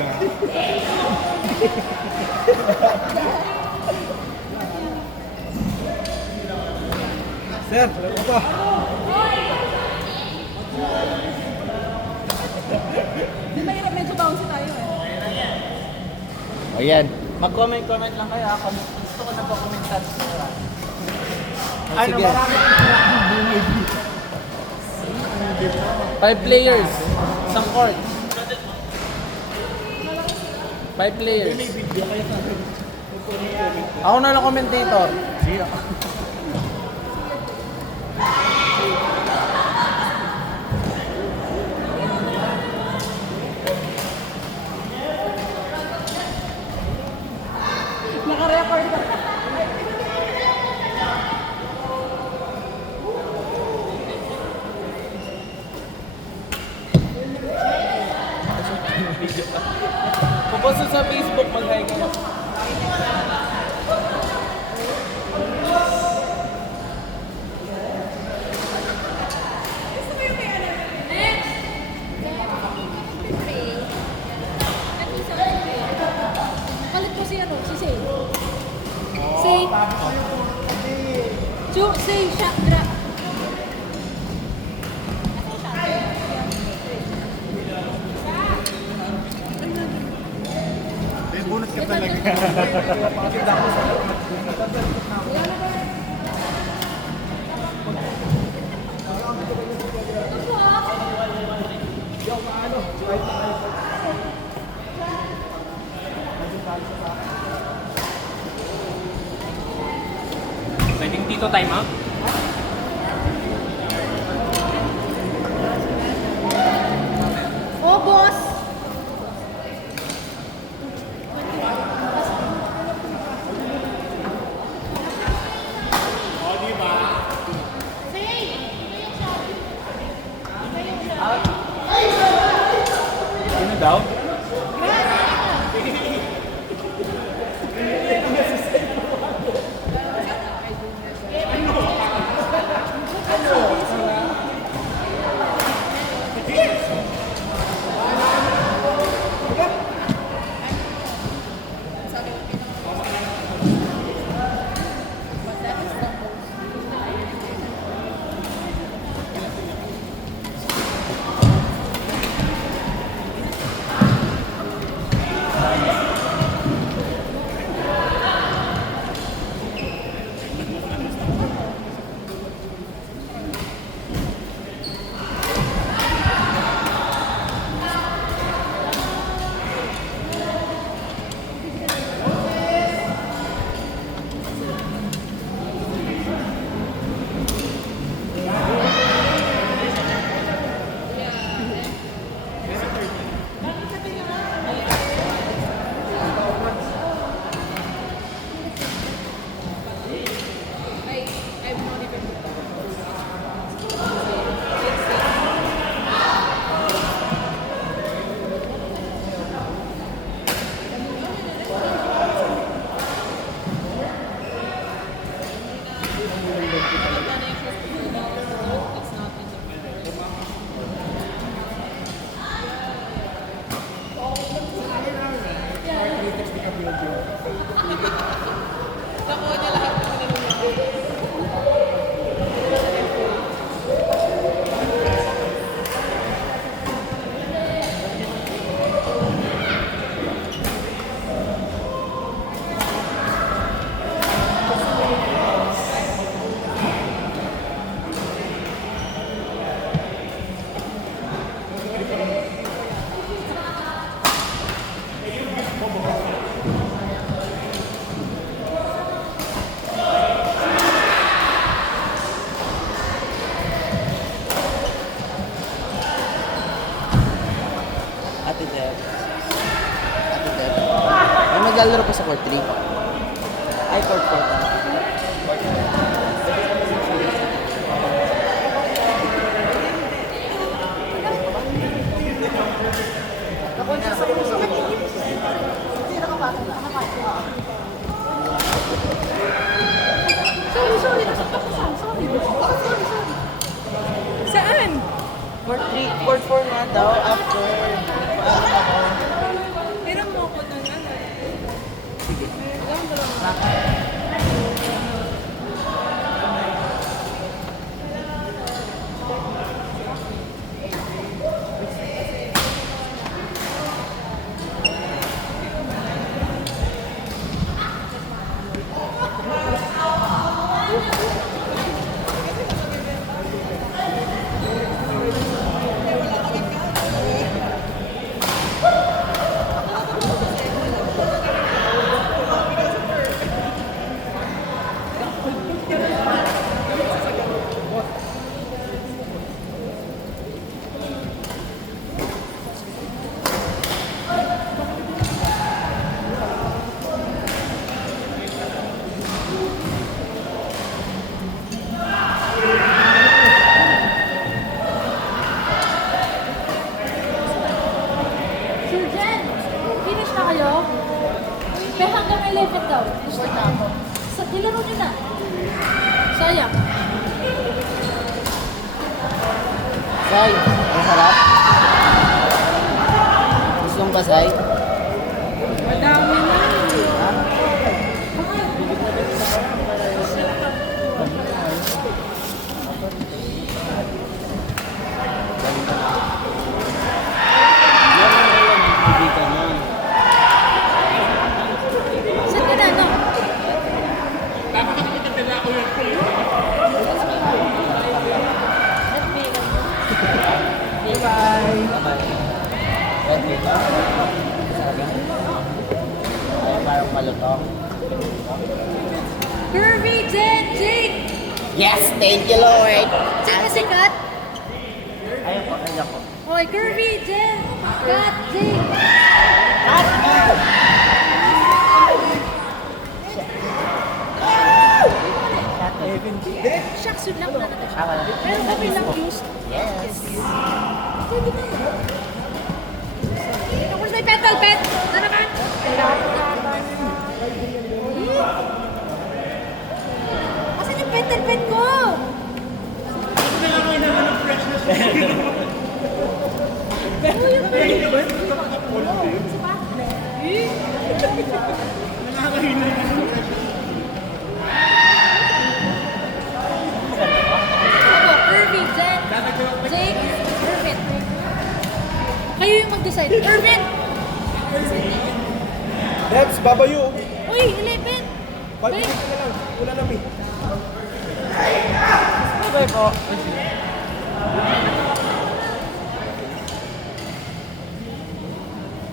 Sir, apa? Medyo bouncy tayo eh. O yan. Mag-comment lang kayo ha. Gusto ko na po komentar sa inyo. Ano, sige. marami. 5 players. Isang court. 5 players. Ako na lang commentator. Naka-record ka. Puposto sa Facebook, mag-hi kayo. Palit ko si ano, si Say. Say. Say, shot drop. May bonus ka talaga. Pwedeng dito time out? Oh, boss. Ano daw? Ate Deb. Ate Deb. Ay, maglalaro pa sa court 3. Ay, court 4. Sorry. Nasaktan ko saan. Sorry. Saan? Court 3, court 4 nga daw after. Pero hanggang 11 daw. Gusto na ako. Sa nilaro nyo na. Sayang. Say, masarap. Gusto mong basay? Madami na. Saan ka na, no? Pwede ba? Sabi? Ay, parang malutong. Kirby, Jen, Jake! Yes, thank you, Lord. Sino si Kat? Ayun po, ayun po. Hoy, Kirby, Jen, Kat, Jake! Shucks, yun lang na natin. Meron kami lang juice. Yes. Pwede na. Ako na yung petal pet. Na naman. Asan yung petal pet ko? Pero yung petal pet. Ako, Kirby, Jen, Jake, Irvin. Kayo yung mag-decide. Irvin! Debs, babayo. Uy, 11! Balik Wait. na lang. Wala na, May. Bye po.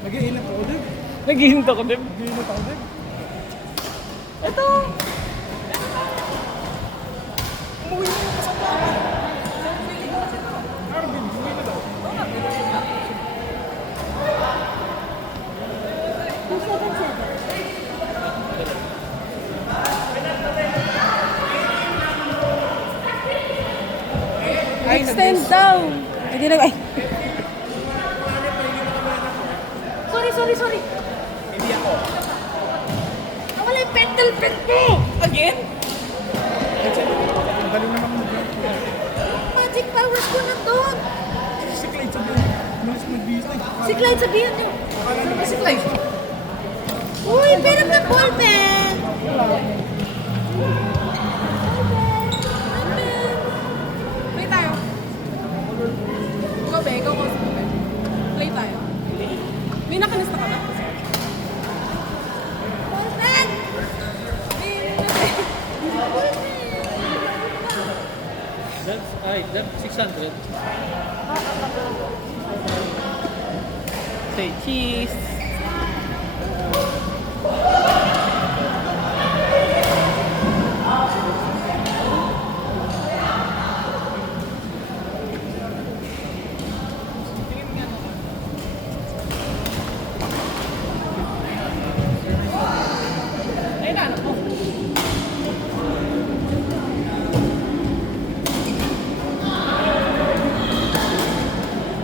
Nag-iinap ako, Deb. Naghihintay ko din. Nag-iinap ako, Deb. Ito. Umuwi na yung kasama. Arvin, umuwi na daw. Extend down! Hindi na, ay. Sorry. Hindi ako. Nawala yung petal pet ko! Again? Ang galing naman mo. Magic powers ko na doon! Si Clyde sabihin. Malis mag-business. Si Clyde, sabihan niyo. Ano ba si Clyde? Uy, meron ng ballpen! Play tayo. Ikaw, Be. Ikaw ko. Play tayo. May nakanista ka na? Ballpen! That's 600. Say cheese. Ay, naanap mo.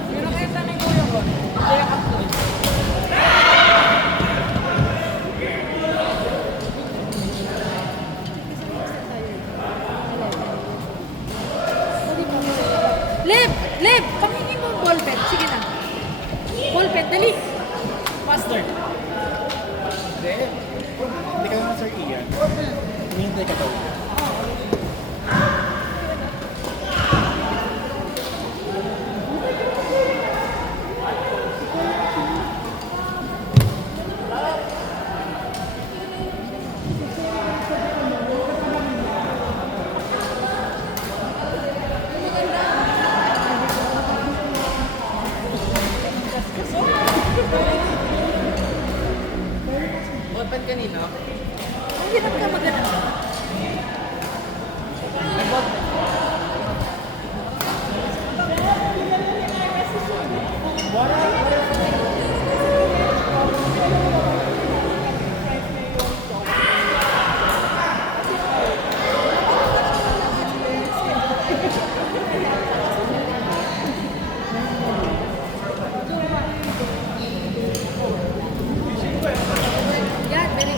Meron kayo tanong ko yun. Kaya ka po. Lev! Pangingin mo ang ballpen. Sige na. Ballpen, dali. Faster. Hindi. Hindi ka naman, Sir Ian. Hinihintay ka daw. Open kanino? Ang hirap ka maghanap. Yan, very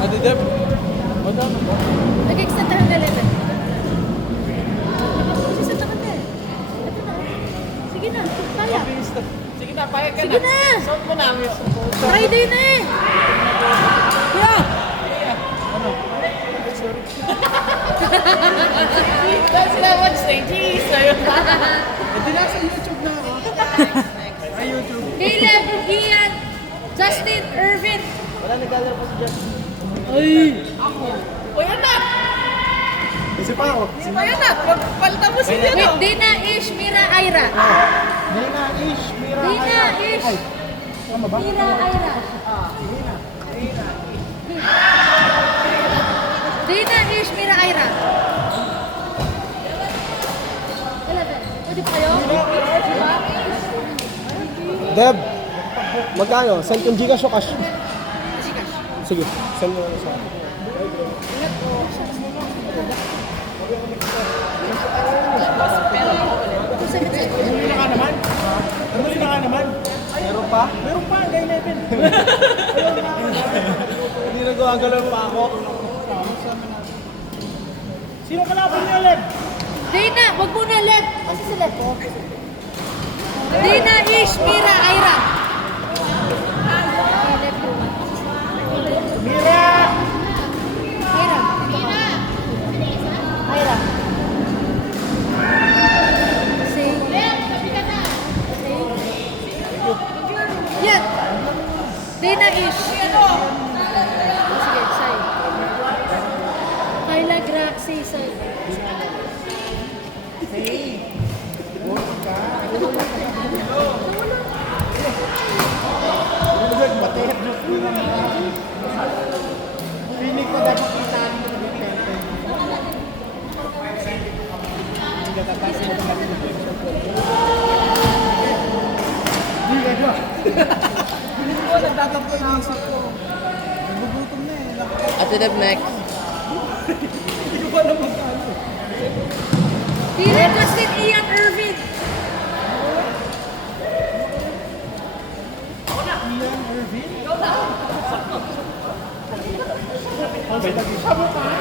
Ate Deb, madami ba? Nag-extend tayo ng 11. Sisenta ka na. Ito na. Sige na, kaya. Sige na, payag ka Sige na. Suot mo na. Friday na eh. Yeah. That's not what say. Jeez. Hindi nasa YouTube na ako. Ay, YouTube. Caleb, Ian, Justin, Irvin. Wala naglalaro pa si Jeff. O yan na. Kasi pa ako. Ayan na. Palitan mo si Wait, Dino. Dina, Ish, Mira, Ira. Dina, Ish, Mira, Dina, Aya. Ish, Ay, tama ba? Mira, Ira. Dina, Ish, Mira, Ira. 11. Pwede pa kayo? Deb, magkano? Send yung Gcash o cash? Sige. Sige, send mo na sa akin. Tumuli na ka naman. Tumuli na ka naman. Meron pa? Meron pa, hanggang 11. Hindi nagawagalaw pa ako. Sino kalaban niya ulit? Dina, wag muna left. Kasi sa left. Dina, Ish, Mira, Ira. Mira! Ira. Ira. Say. Yan. Dina, Ish. Sige, say. Kyla, Graxy, say. Bulog, matihap na po naman. Pinig ko dapat kita rin ng Vicente. Hindi ka tatasin mo naman yung Hindi ka ba? Hindi ko nagtatampo yung isip ko. Nagugutom na eh. Ate Deb, next. Hindi ko pa naman kano. Dina, Justin, Ian, Irvin. Ian Irvin? Oh, may tag-isa mo ka?